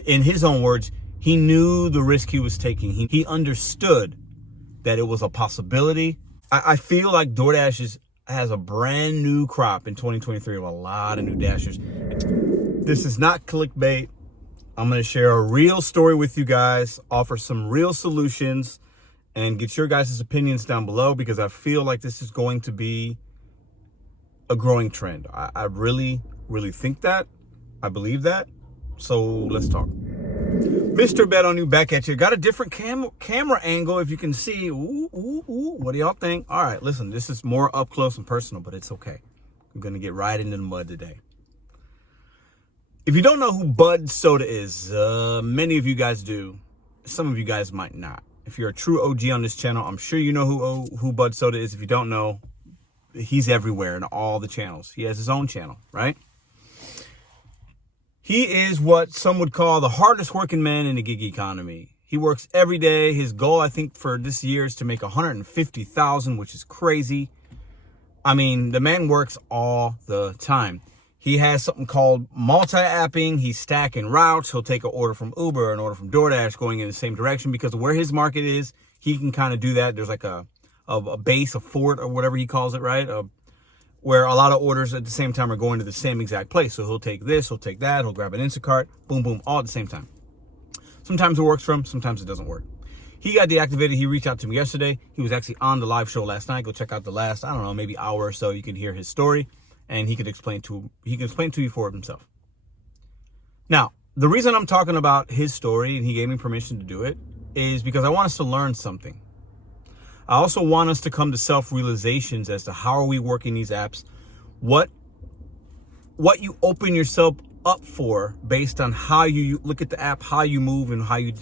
in his own words, he knew the risk he was taking. He understood that it was a possibility. I feel like DoorDash has a brand new crop in 2023 of a lot of new Dashers. This is not clickbait. I'm going to share a real story with you guys, offer some real solutions, and get your guys' opinions down below, because I feel like this is going to be a growing trend. I really, really think that. I believe that. So let's talk. Mr.BetonYou back at you. Got a different camera angle, if you can see. Ooh. What do y'all think? All right, listen, this is more up close and personal, but it's okay. We're going to get right into the mud today. If you don't know who Bud Soda is, many of you guys do. Some of you guys might not. If you're a true OG on this channel, I'm sure you know who Bud Soda is. If you don't know, he's everywhere in all the channels. He has his own channel, right? He is what some would call the hardest working man in the gig economy. He works every day. His goal, I think, for this year is to make $150,000, which is crazy. I mean, the man works all the time. He has something called MultiApping. He's stacking routes. He'll take an order from Uber, an order from DoorDash, going in the same direction, because of where his market is, he can kind of do that. There's like a base, a fort, or whatever he calls it, right? Where a lot of orders at the same time are going to the same exact place. So he'll take this, he'll take that, he'll grab an Instacart, boom, boom, all at the same time. Sometimes it works for him, sometimes it doesn't work. He got deactivated. He reached out to me yesterday. He was actually on the live show last night. Go check out the last, I don't know, maybe hour or so. You can hear his story, and he can explain to you for himself. Now, the reason I'm talking about his story, and he gave me permission to do it, is because I want us to learn something. I also want us to come to self-realizations as to how are we working these apps, what you open yourself up for based on how you look at the app, how you move, and how you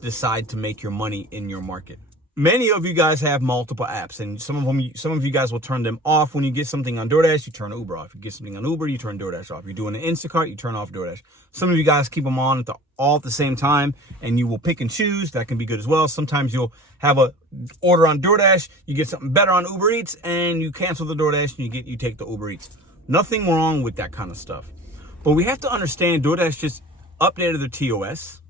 decide to make your money in your market. Many of you guys have multiple apps, and some of you guys will turn them off. When you get something on DoorDash, you turn Uber off. You get something on Uber, you turn DoorDash off. You're doing an Instacart, you turn off DoorDash. Some of you guys keep them on all at the same time, and you will pick and choose. That can be good as well. Sometimes you'll have a order on DoorDash, you get something better on Uber Eats, and you cancel the DoorDash and you take the Uber Eats. Nothing wrong with that kind of stuff. But we have to understand DoorDash just updated their TOS.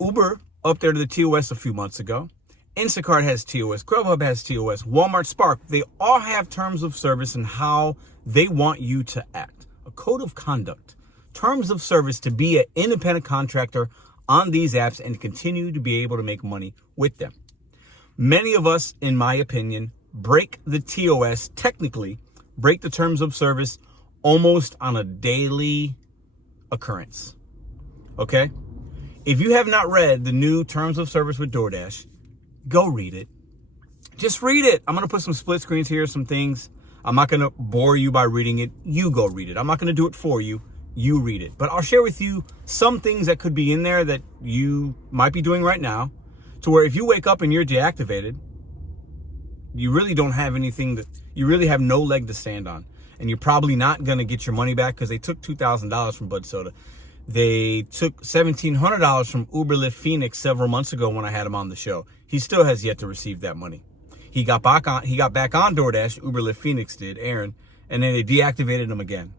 Uber updated the TOS a few months ago. Instacart has TOS, Grubhub has TOS, Walmart Spark. They all have terms of service and how they want you to act. A code of conduct, terms of service to be an independent contractor on these apps and continue to be able to make money with them. Many of us, in my opinion, break the TOS, technically break the terms of service almost on a daily occurrence. Okay? If you have not read the new terms of service with DoorDash, go read it. Just read it. I'm going to put some split screens here, some things. I'm not going to bore you by reading it. You go read it. I'm not going to do it for you. You read it. But I'll share with you some things that could be in there that you might be doing right now, to where if you wake up and you're deactivated, you really don't have anything you really have no leg to stand on. And you're probably not going to get your money back, because they took $2,000 from Bud Soda. They took $1,700 from Uber Lyft Phoenix several months ago when I had him on the show. He still has yet to receive that money. He got back on DoorDash, Uber Lyft Phoenix did, Aaron, and then they deactivated him again.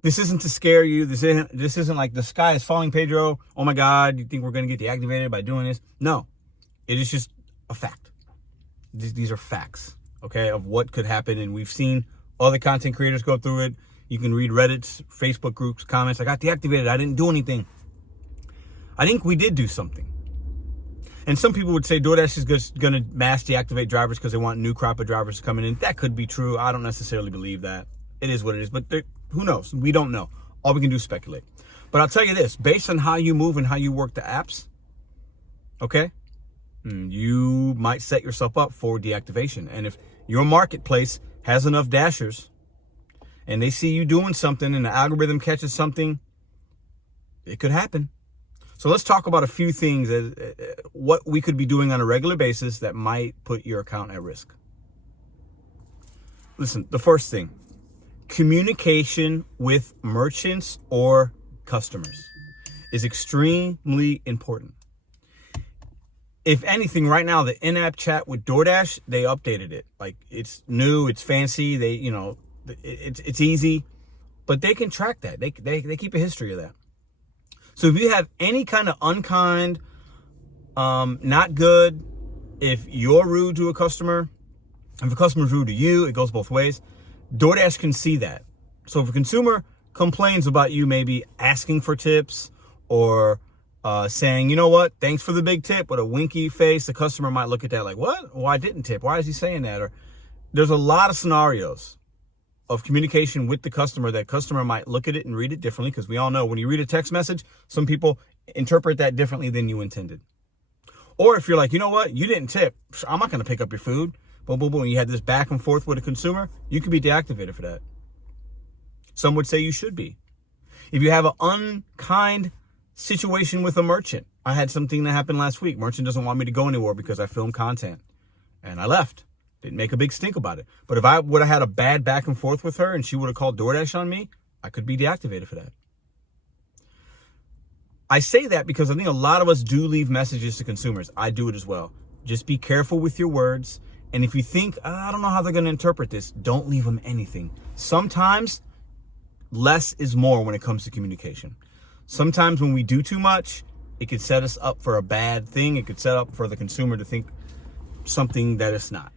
This isn't to scare you. This isn't like the sky is falling, Pedro. Oh my God, you think we're going to get deactivated by doing this? No, it is just a fact. These are facts, okay, of what could happen. And we've seen other content creators go through it. You can read Reddit's, Facebook groups, comments. I got deactivated. I didn't do anything. I think we did do something. And some people would say DoorDash is just going to mass deactivate drivers because they want new crop of drivers coming in. That could be true. I don't necessarily believe that. It is what it is. But who knows? We don't know. All we can do is speculate. But I'll tell you this. Based on how you move and how you work the apps, okay, you might set yourself up for deactivation. And if your marketplace has enough dashers and they see you doing something and the algorithm catches something, it could happen. So let's talk about a few things, what we could be doing on a regular basis that might put your account at risk. Listen, the first thing, communication with merchants or customers is extremely important. If anything, right now, the in-app chat with DoorDash, they updated it. Like, it's new, it's fancy, it's easy, but they can track that. They keep a history of that. So if you have any kind of unkind, not good, if you're rude to a customer, if a customer's rude to you, it goes both ways. DoorDash can see that. So if a consumer complains about you maybe asking for tips or saying, you know what, thanks for the big tip with a winky face, the customer might look at that like, what? Well, I didn't tip. Why is he saying that? Or there's a lot of scenarios of communication with the customer that customer might look at it and read it differently, because we all know when you read a text message, some people interpret that differently than you intended. Or if you're like, you know what, you didn't tip, I'm not going to pick up your food. Boom, boom, boom. You had this back and forth with a consumer, you could be deactivated for that. Some would say you should be. If you have an unkind situation with a merchant, I had something that happened last week. Merchant doesn't want me to go anywhere because I film content. And I left. Didn't make a big stink about it. But if I would have had a bad back and forth with her and she would have called DoorDash on me, I could be deactivated for that. I say that because I think a lot of us do leave messages to consumers. I do it as well. Just be careful with your words. And if you think, I don't know how they're going to interpret this, don't leave them anything. Sometimes less is more when it comes to communication. Sometimes when we do too much, it could set us up for a bad thing. It could set up for the consumer to think something that it's not.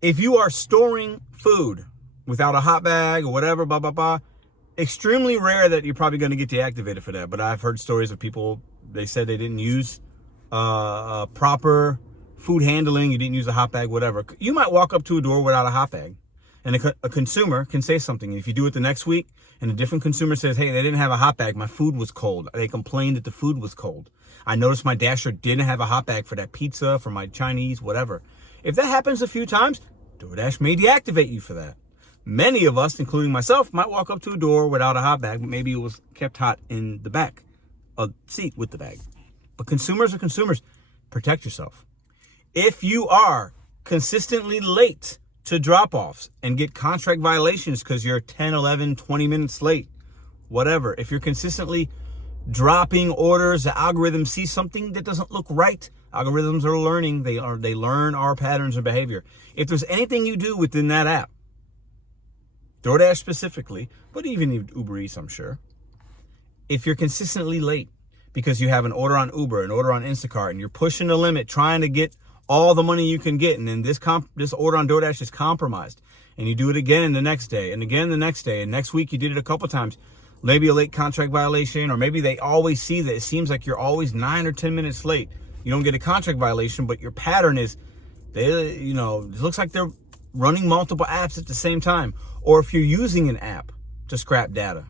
If you are storing food without a hot bag or whatever, blah, blah, blah, extremely rare that you're probably going to get deactivated for that. But I've heard stories of people, they said they didn't use proper food handling. You didn't use a hot bag, whatever. You might walk up to a door without a hot bag. And a consumer can say something. And if you do it the next week and a different consumer says, hey, they didn't have a hot bag, my food was cold. They complained that the food was cold. I noticed my dasher didn't have a hot bag for that pizza, for my Chinese, whatever. If that happens a few times, DoorDash may deactivate you for that. Many of us, including myself, might walk up to a door without a hot bag, but maybe it was kept hot in the back of the seat with the bag. But consumers are consumers. Protect yourself. If you are consistently late to drop-offs and get contract violations because you're 10, 11, 20 minutes late, whatever. If you're consistently dropping orders, the algorithm sees something that doesn't look right. Algorithms are learning. They learn our patterns of behavior. If there's anything you do within that app, DoorDash specifically, but even Uber Eats, I'm sure, if you're consistently late because you have an order on Uber, an order on Instacart, and you're pushing the limit, trying to get all the money you can get, and then this order on DoorDash is compromised, and you do it again the next day, and again the next day, and next week you did it a couple times, maybe a late contract violation, or maybe they always see that it seems like you're always 9 or 10 minutes late. You don't get a contract violation, but your pattern is, it looks like they're running multiple apps at the same time. Or if you're using an app to scrap data.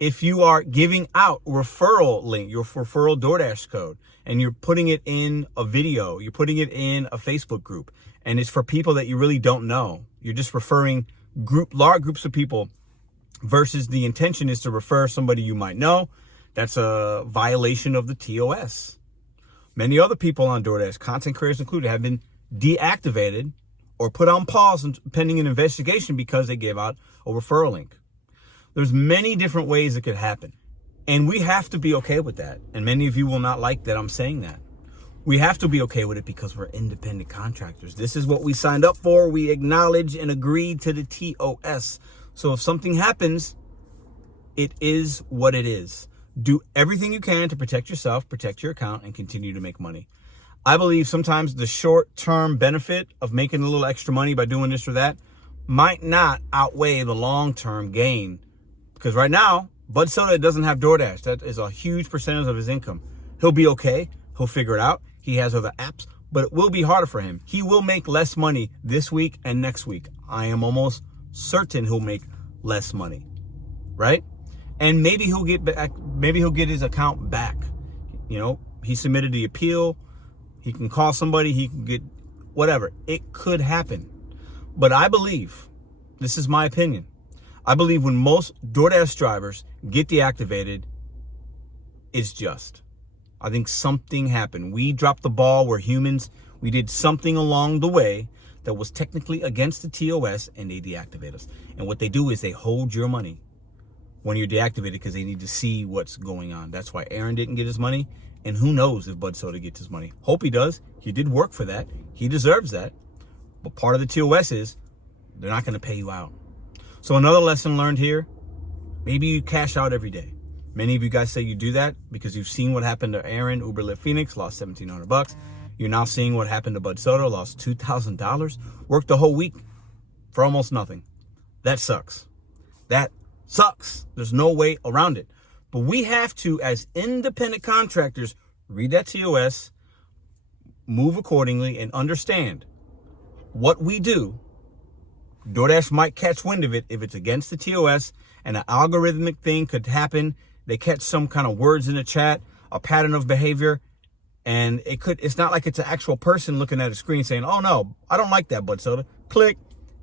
If you are giving out referral link, your referral DoorDash code, and you're putting it in a video, you're putting it in a Facebook group, and it's for people that you really don't know. You're just referring large groups of people versus the intention is to refer somebody you might know. That's a violation of the TOS. Many other people on DoorDash, content creators included, have been deactivated or put on pause pending an investigation because they gave out a referral link. There's many different ways it could happen. And we have to be okay with that. And many of you will not like that I'm saying that. We have to be okay with it because we're independent contractors. This is what we signed up for. We acknowledge and agree to the TOS. So if something happens, it is what it is. Do everything you can to protect yourself, protect your account, and continue to make money. I believe sometimes the short-term benefit of making a little extra money by doing this or that might not outweigh the long-term gain. Because right now, Bud Soda doesn't have DoorDash. That is a huge percentage of his income. He'll be okay. He'll figure it out. He has other apps, but it will be harder for him. He will make less money this week and next week. I am almost certain he'll make less money, right? And maybe he'll get back. Maybe he'll get his account back. He submitted the appeal. He can call somebody. He can get whatever. It could happen. But I believe, this is my opinion, I believe when most DoorDash drivers get deactivated, it's just. I think something happened. We dropped the ball. We're humans. We did something along the way that was technically against the TOS, and they deactivate us. And what they do is they hold your money when you're deactivated because they need to see what's going on. That's why Aaron didn't get his money. And who knows if Bud Soda gets his money. Hope he does. He did work for that. He deserves that. But part of the TOS is they're not going to pay you out. So another lesson learned here, maybe you cash out every day. Many of you guys say you do that because you've seen what happened to Aaron, Uber Lyft Phoenix, lost $1,700. You're now seeing what happened to Bud Soda, lost $2,000. Worked the whole week for almost nothing. That sucks. That sucks. There's no way around it. But we have to, as independent contractors, read that TOS, move accordingly, and understand what we do. DoorDash might catch wind of it if it's against the TOS and an algorithmic thing could happen. They catch some kind of words in the chat, a pattern of behavior, and it's not like it's an actual person looking at a screen saying, oh no, I don't like that Bud Soda. Click.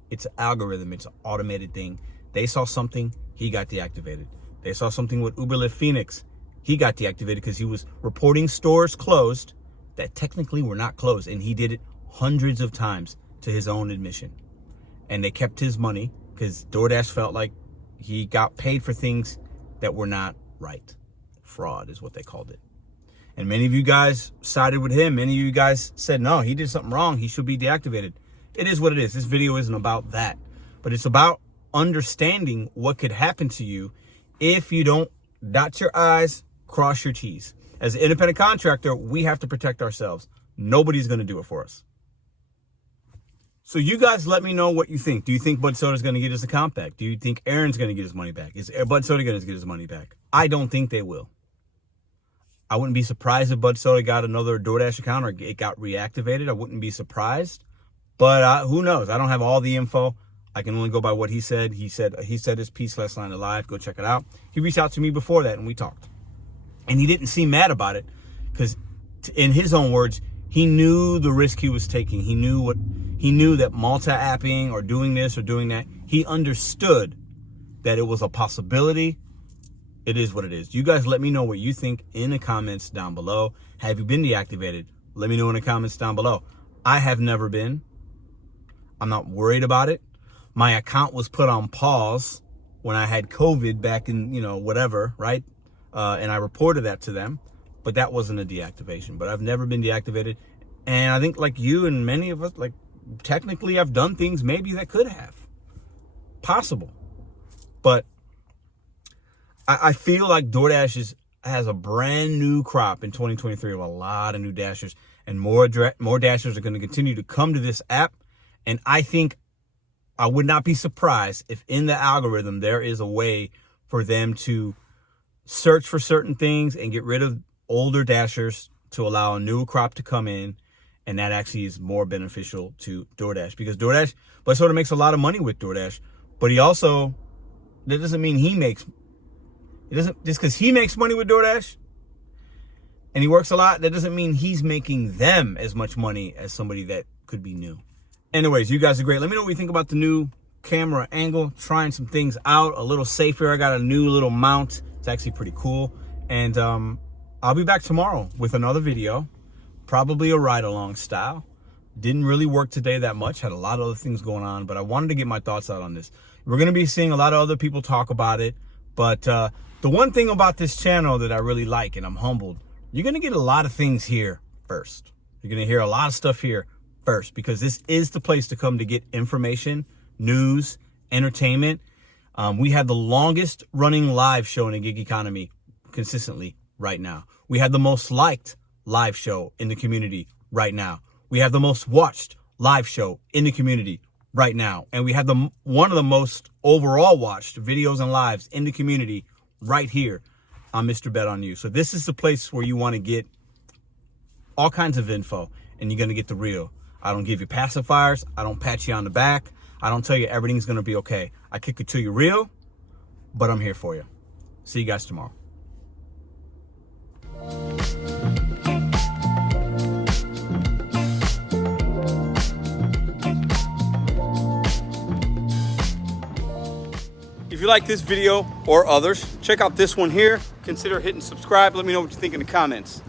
It's an algorithm. It's an automated thing. They saw something, he got deactivated. They saw something with Uber Lyft Phoenix. He got deactivated because he was reporting stores closed that technically were not closed. And he did it hundreds of times to his own admission. And they kept his money because DoorDash felt like he got paid for things that were not right. Fraud is what they called it. And many of you guys sided with him. Many of you guys said, no, he did something wrong. He should be deactivated. It is what it is. This video isn't about that. But it's about understanding what could happen to you if you don't dot your I's, cross your T's. As an independent contractor, we have to protect ourselves. Nobody's going to do it for us. So you guys let me know what you think. Do you think Bud Soda's going to get his account back? Do you think Aaron's going to get his money back? Is Bud Soda going to get his money back? I don't think they will. I wouldn't be surprised if Bud Soda got another DoorDash account or it got reactivated. I wouldn't be surprised. But who knows? I don't have all the info. I can only go by what he said. He said his piece last night live. Go check it out. He reached out to me before that and we talked. And he didn't seem mad about it because in his own words, he knew the risk he was taking. He knew that multi-apping or doing this or doing that. He understood that it was a possibility. It is what it is. You guys let me know what you think in the comments down below. Have you been deactivated? Let me know in the comments down below. I have never been. I'm not worried about it. My account was put on pause when I had COVID back in, whatever, right? And I reported that to them, but that wasn't a deactivation. But I've never been deactivated. And I think like you and many of us, like technically I've done things maybe that could have. Possible. But I feel like DoorDash has a brand new crop in 2023 of a lot of new Dashers. And more Dashers are going to continue to come to this app. And I think I would not be surprised if in the algorithm there is a way for them to search for certain things and get rid of older Dashers to allow a new crop to come in. And that actually is more beneficial to DoorDash because DoorDash, but sort of makes a lot of money with DoorDash. But that doesn't mean just because he makes money with DoorDash and he works a lot, that doesn't mean he's making them as much money as somebody that could be new. Anyways, you guys are great. Let me know what you think about the new camera angle, trying some things out, a little safer. I got a new little mount. It's actually pretty cool. And I'll be back tomorrow with another video, probably a ride-along style. Didn't really work today that much. Had a lot of other things going on, but I wanted to get my thoughts out on this. We're going to be seeing a lot of other people talk about it. But the one thing about this channel that I really like, and I'm humbled, you're going to get a lot of things here first. You're going to hear a lot of stuff here first because this is the place to come to get information, news, entertainment. We have the longest running live show in the gig economy consistently right now. We have the most liked live show in the community right now. We have the most watched live show in the community right now. And we have one of the most overall watched videos and lives in the community right here on Mr.BetonYou. So this is the place where you want to get all kinds of info and you're going to get the real. I don't give you pacifiers. I don't pat you on the back. I don't tell you everything's going to be okay. I kick it to you real, but I'm here for you. See you guys tomorrow. If you like this video or others, check out this one here. Consider hitting subscribe. Let me know what you think in the comments.